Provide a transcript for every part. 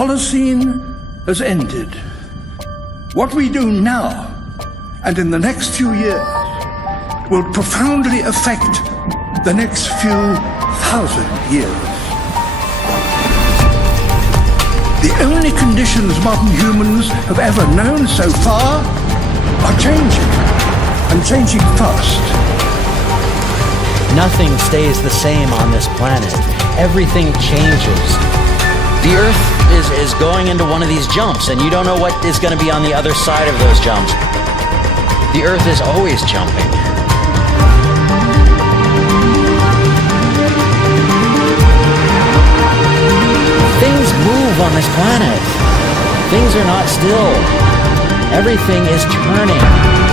Holocene has ended. What we do now and in the next few years will profoundly affect the next few thousand years. The only conditions modern humans have ever known so far are changing, and changing fast. Nothing stays the same on this planet. Everything changes. The Earth is going into one of these jumps, and you don't know what is going to be on the other side of those jumps. The Earth is always jumping. Things move on this planet. Things are not still. Everything is turning.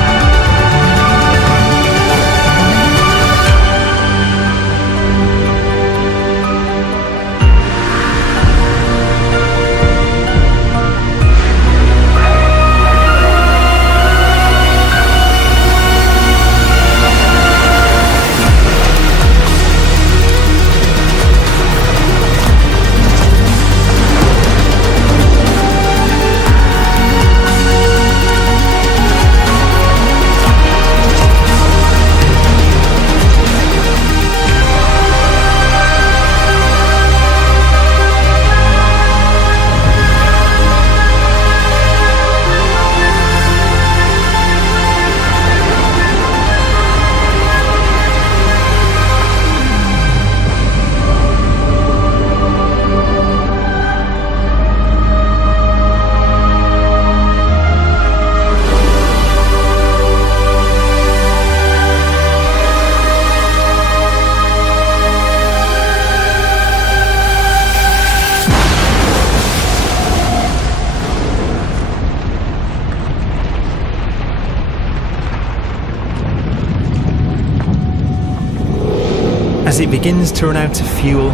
As it begins to run out of fuel,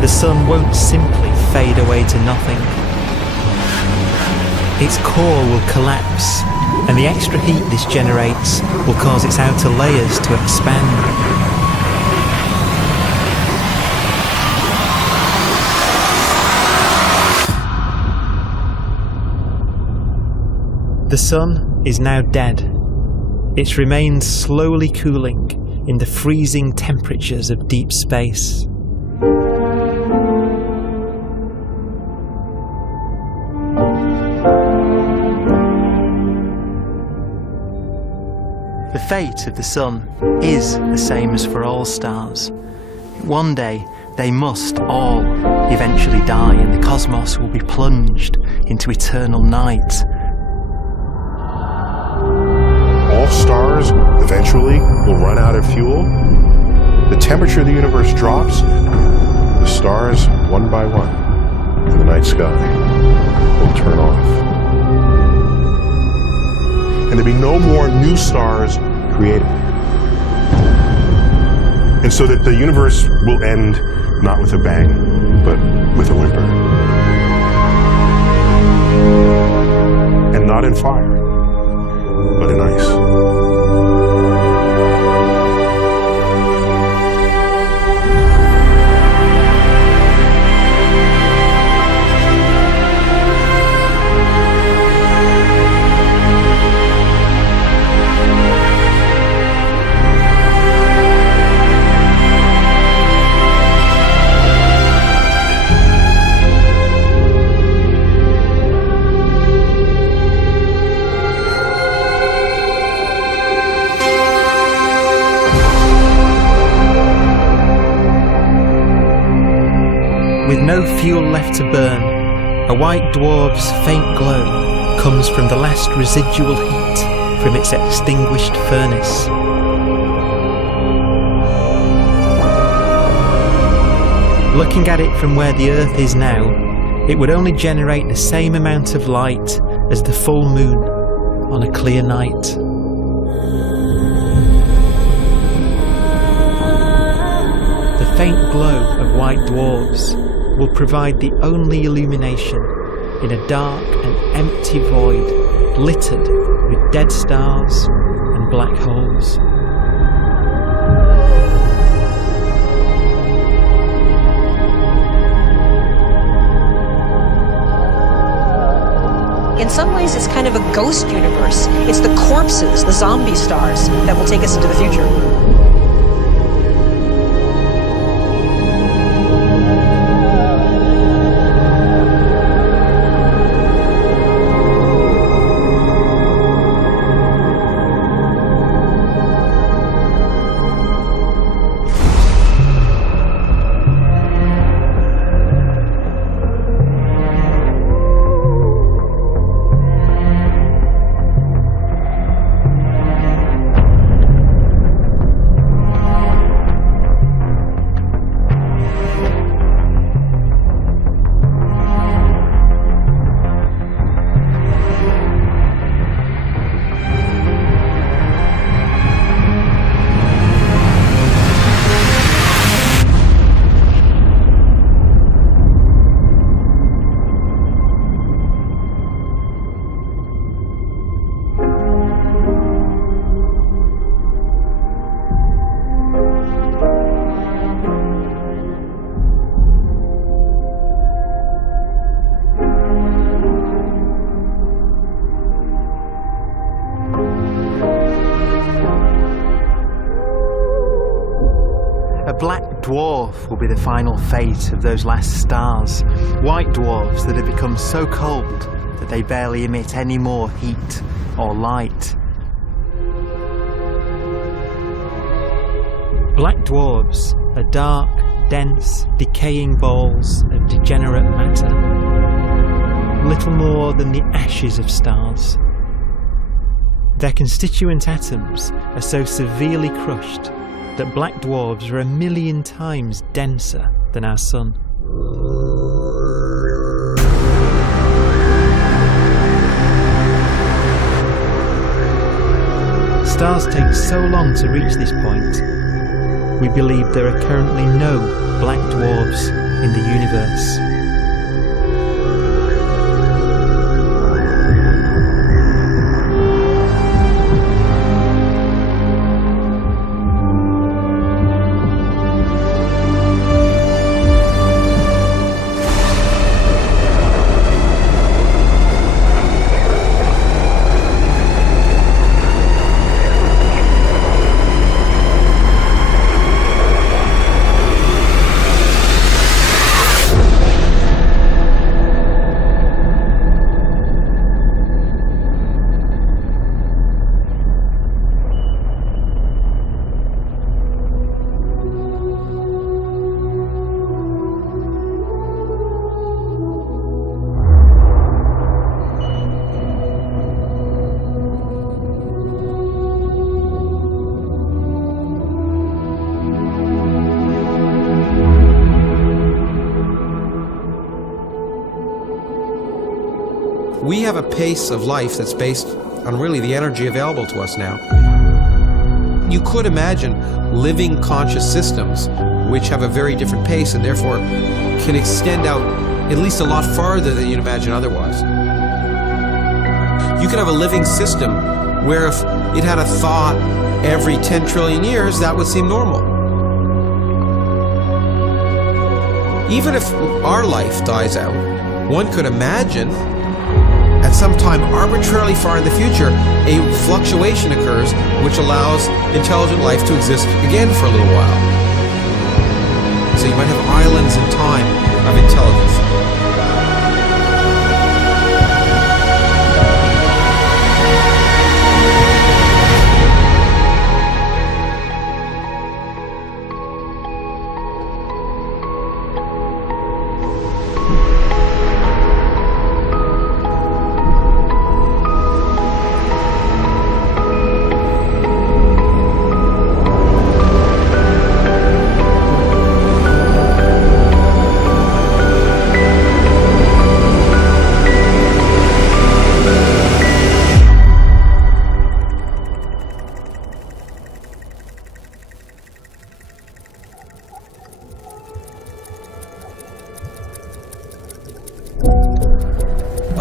the sun won't simply fade away to nothing. Its core will collapse, and the extra heat this generates will cause its outer layers to expand. The sun is now dead. Its remains slowly cooling in the freezing temperatures of deep space. The fate of the sun is the same as for all stars. One day they must all eventually die, and the cosmos will be plunged into eternal night. All stars eventually will run out of fuel. The temperature of the universe drops. The stars, one by one, in the night sky, will turn off. And there'll be no more new stars created. And so that the universe will end not with a bang, but with a whimper. And not in fire, but in ice. With no fuel left to burn, a white dwarf's faint glow comes from the last residual heat from its extinguished furnace. Looking at it from where the Earth is now, it would only generate the same amount of light as the full moon on a clear night. The faint glow of white dwarfs will provide the only illumination in a dark and empty void littered with dead stars and black holes. In some ways, it's kind of a ghost universe. It's the corpses, the zombie stars, that will take us into the future. A black dwarf will be the final fate of those last stars. White dwarfs that have become so cold that they barely emit any more heat or light. Black dwarfs are dark, dense, decaying balls of degenerate matter, little more than the ashes of stars. Their constituent atoms are so severely crushed that black dwarfs are 1,000,000 times denser than our Sun. Stars take so long to reach this point, we believe there are currently no black dwarfs in the universe. We have a pace of life that's based on really the energy available to us now. You could imagine living conscious systems which have a very different pace and therefore can extend out at least a lot farther than you'd imagine otherwise. You could have a living system where if it had a thought every 10 trillion years, that would seem normal. Even if our life dies out, one could imagine at some time arbitrarily far in the future, a fluctuation occurs which allows intelligent life to exist again for a little while. So you might have islands in time of intelligence.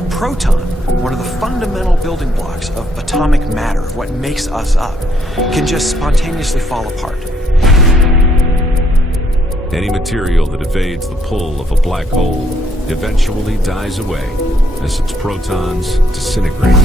Proton, one of the fundamental building blocks of atomic matter, of what makes us up, can just spontaneously fall apart. Any material that evades the pull of a black hole eventually dies away as its protons disintegrate.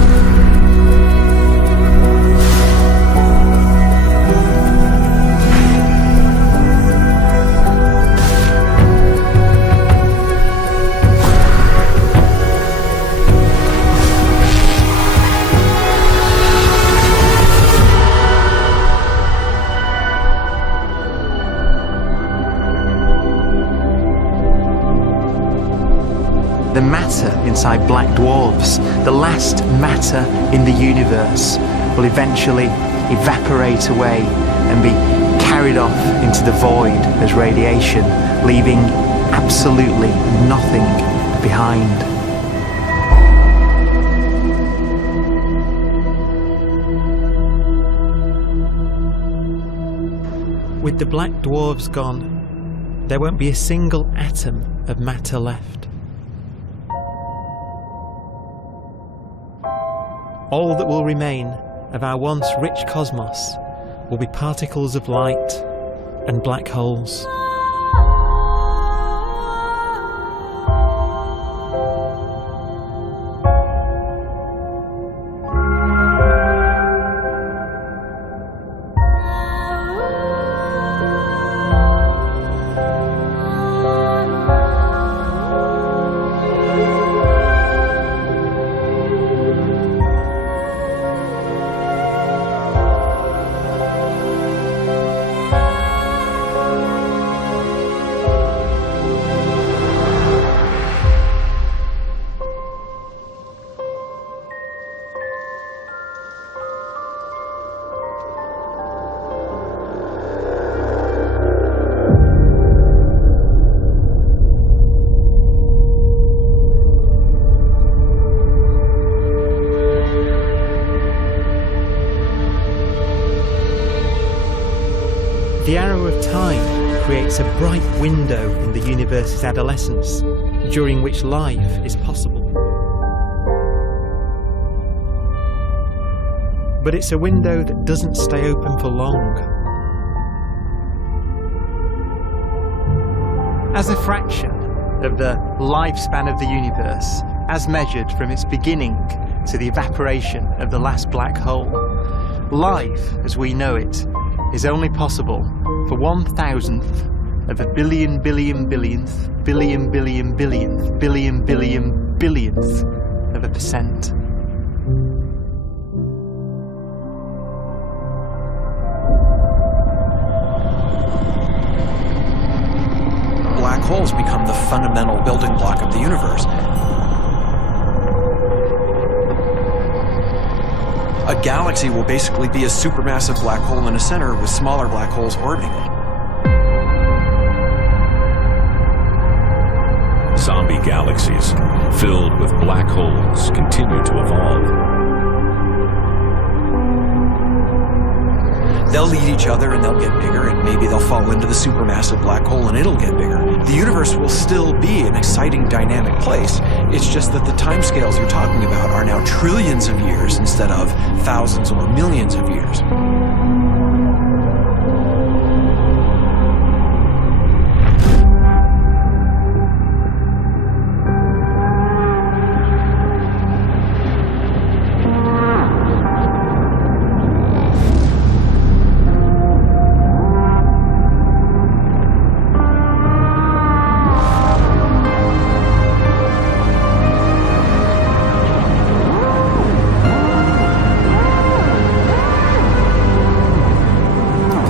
The matter inside black dwarfs, the last matter in the universe, will eventually evaporate away and be carried off into the void as radiation, leaving absolutely nothing behind. With the black dwarfs gone, there won't be a single atom of matter left. All that will remain of our once rich cosmos will be particles of light and black holes. The arrow of time creates a bright window in the universe's adolescence, during which life is possible. But it's a window that doesn't stay open for long. As a fraction of the lifespan of the universe, as measured from its beginning to the evaporation of the last black hole, life, as we know it, is only possible for 1,000th of a billion billionth of a percent. Black holes become the fundamental building block of the universe. A galaxy will basically be a supermassive black hole in a center with smaller black holes orbiting it. Zombie galaxies filled with black holes continue to evolve. They'll eat each other and they'll get bigger, and maybe they'll fall into the supermassive black hole and it'll get bigger. The universe will still be an exciting, dynamic place. It's just that the timescales you're talking about are now trillions of years instead of thousands or millions of years.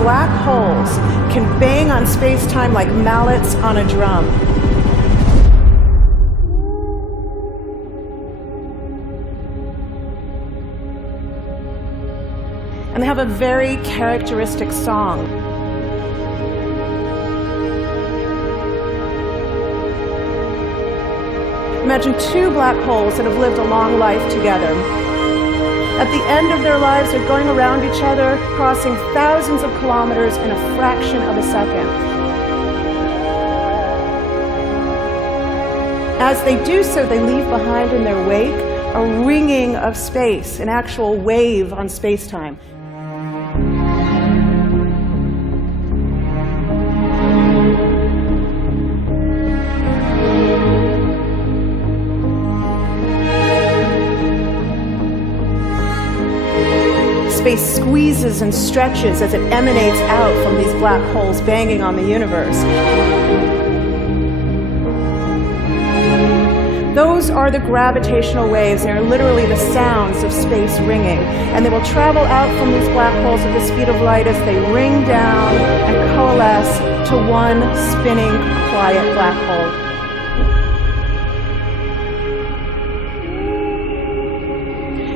Black holes can bang on space-time like mallets on a drum. And they have a very characteristic song. Imagine two black holes that have lived a long life together. At the end of their lives, they're going around each other, crossing thousands of kilometers in a fraction of a second. As they do so, they leave behind in their wake a ringing of space, an actual wave on space-time. Space squeezes and stretches as it emanates out from these black holes banging on the universe. Those are the gravitational waves. They are literally the sounds of space ringing. And they will travel out from these black holes at the speed of light as they ring down and coalesce to one spinning, quiet black hole.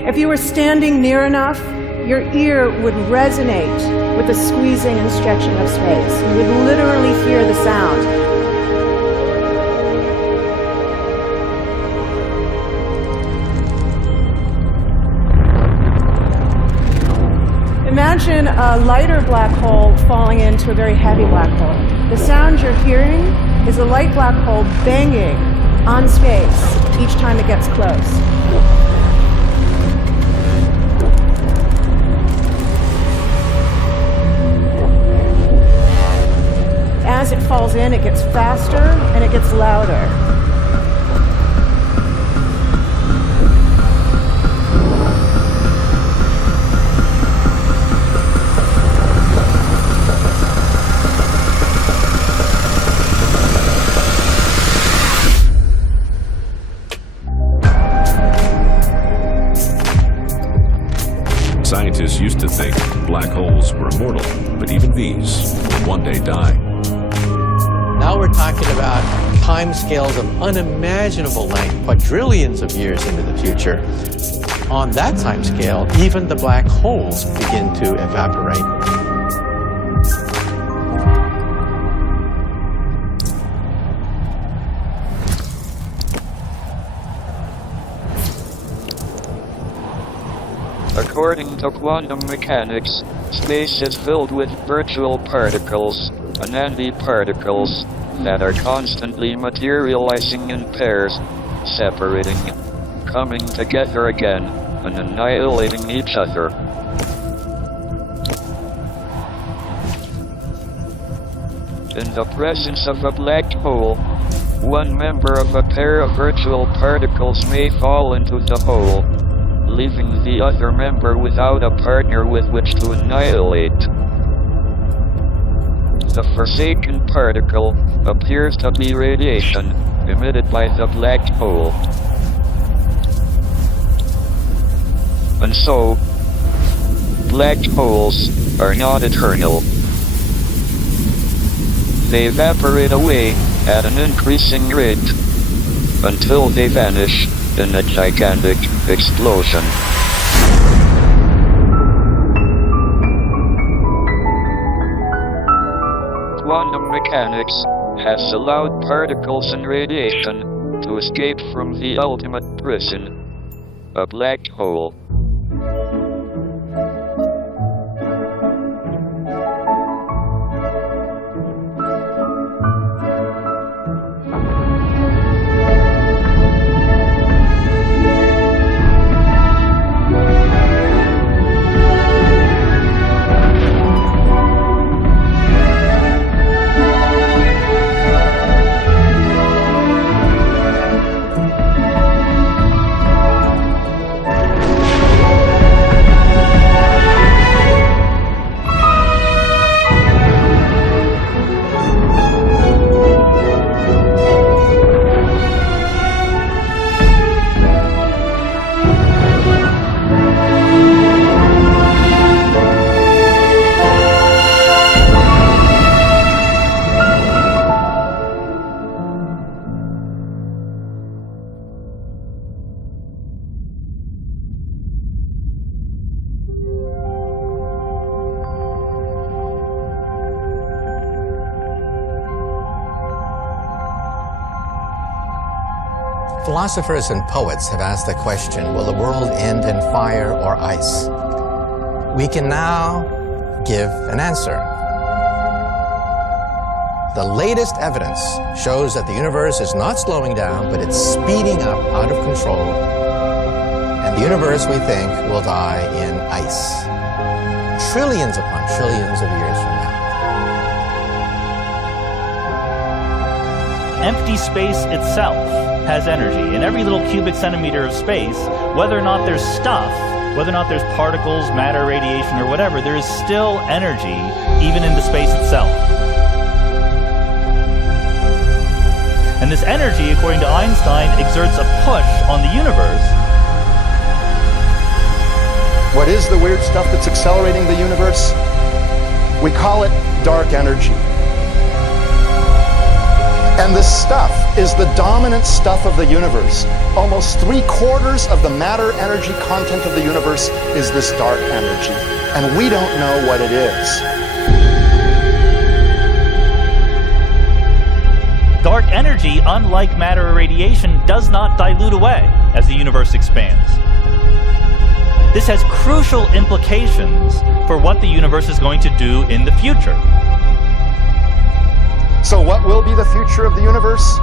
If you were standing near enough, your ear would resonate with the squeezing and stretching of space. You would literally hear the sound. Imagine a lighter black hole falling into a very heavy black hole. The sound you're hearing is a light black hole banging on space each time it gets close. As it falls in, it gets faster and it gets louder. Scientists used to think black holes were immortal, but even these will one day die. Now we're talking about timescales of unimaginable length, quadrillions of years into the future. On that timescale, even the black holes begin to evaporate. According to quantum mechanics, space is filled with virtual particles, antiparticles, that are constantly materializing in pairs, separating, coming together again, and annihilating each other. In the presence of a black hole, one member of a pair of virtual particles may fall into the hole, leaving the other member without a partner with which to annihilate. The forsaken particle appears to be radiation emitted by the black hole. And so, black holes are not eternal. They evaporate away at an increasing rate until they vanish in a gigantic explosion. Quantum mechanics has allowed particles and radiation to escape from the ultimate prison, a black hole. Philosophers and poets have asked the question, will the world end in fire or ice? We can now give an answer. The latest evidence shows that the universe is not slowing down, but it's speeding up out of control. And the universe, we think, will die in ice. Trillions upon trillions of years from now. Empty space itself has energy. In every little cubic centimeter of space, whether or not there's stuff whether or not there's particles, matter, radiation, or whatever, there is still energy even in the space itself. And this energy, according to Einstein, exerts a push on the universe. What is the weird stuff that's accelerating the universe? We call it dark energy. And this stuff is the dominant stuff of the universe. Almost 3/4 of the matter-energy content of the universe is this dark energy. And we don't know what it is. Dark energy, unlike matter or radiation, does not dilute away as the universe expands. This has crucial implications for what the universe is going to do in the future. So what will be the future of the universe?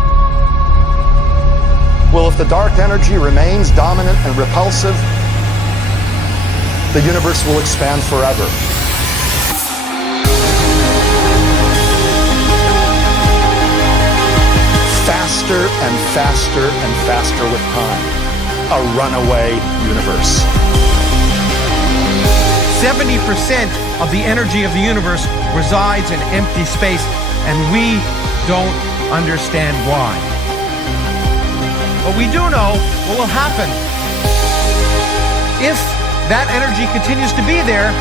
Well, if the dark energy remains dominant and repulsive, the universe will expand forever. Faster and faster and faster with time. A runaway universe. 70% of the energy of the universe resides in empty space, and we don't understand why. But we do know what will happen. If that energy continues to be there,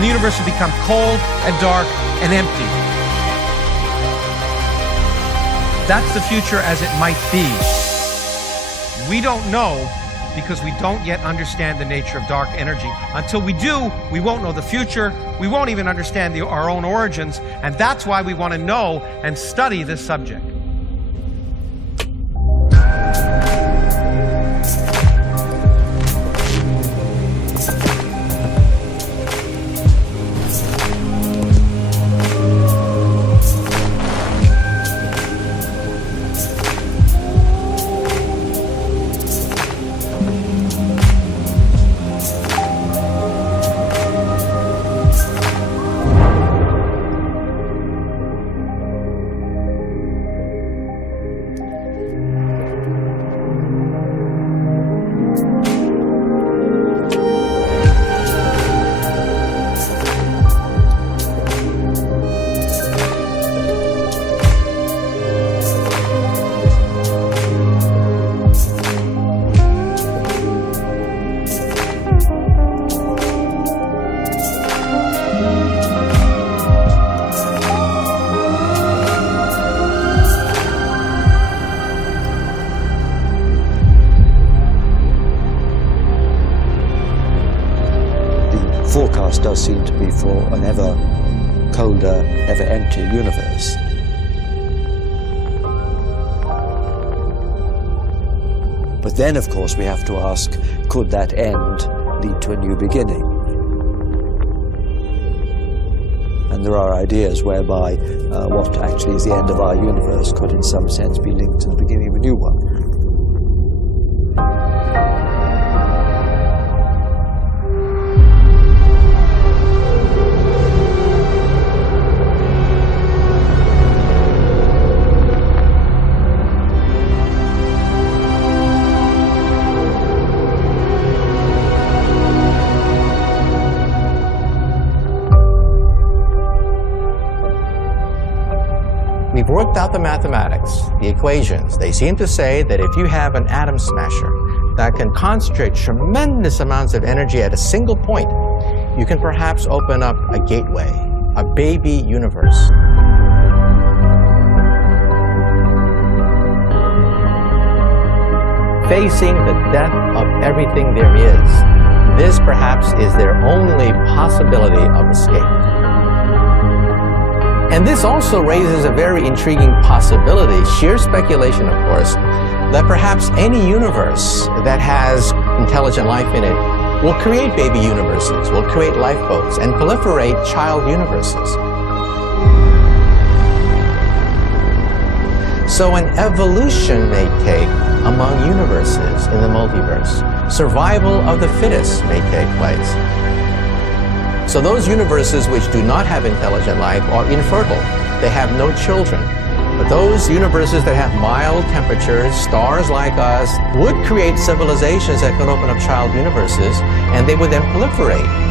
the universe will become cold and dark and empty. That's the future as it might be. We don't know because we don't yet understand the nature of dark energy. Until we do, we won't know the future. We won't even understand our own origins. And that's why we want to know and study this subject. Forecast does seem to be for an ever colder, ever emptier universe. But then, of course, we have to ask, could that end lead to a new beginning? And there are ideas whereby what actually is the end of our universe could in some sense be linked to the beginning of a new one. We've worked out the mathematics, the equations. They seem to say that if you have an atom smasher that can concentrate tremendous amounts of energy at a single point, you can perhaps open up a gateway, a baby universe. Facing the death of everything there is, this perhaps is their only possibility of escape. And this also raises a very intriguing possibility, sheer speculation of course, that perhaps any universe that has intelligent life in it will create baby universes, will create lifeboats, and proliferate child universes. So an evolution may take among universes in the multiverse. Survival of the fittest may take place. So those universes which do not have intelligent life are infertile. They have no children. But those universes that have mild temperatures, stars like us, would create civilizations that could open up child universes, and they would then proliferate.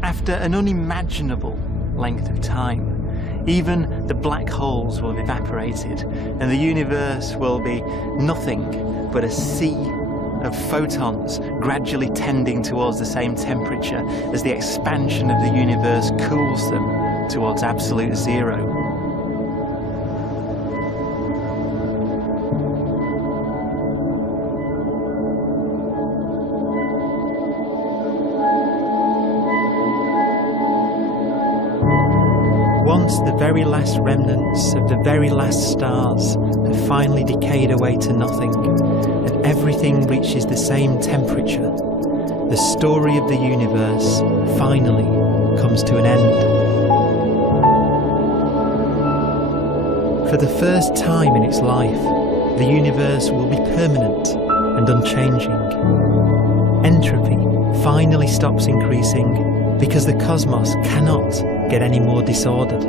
After an unimaginable length of time, even the black holes will have evaporated and the universe will be nothing but a sea of photons gradually tending towards the same temperature as the expansion of the universe cools them towards absolute zero. Once the very last remnants of the very last stars have finally decayed away to nothing, and everything reaches the same temperature, the story of the universe finally comes to an end. For the first time in its life, the universe will be permanent and unchanging. Entropy finally stops increasing because the cosmos cannot get any more disordered.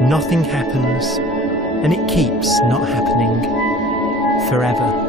Nothing happens, and it keeps not happening forever.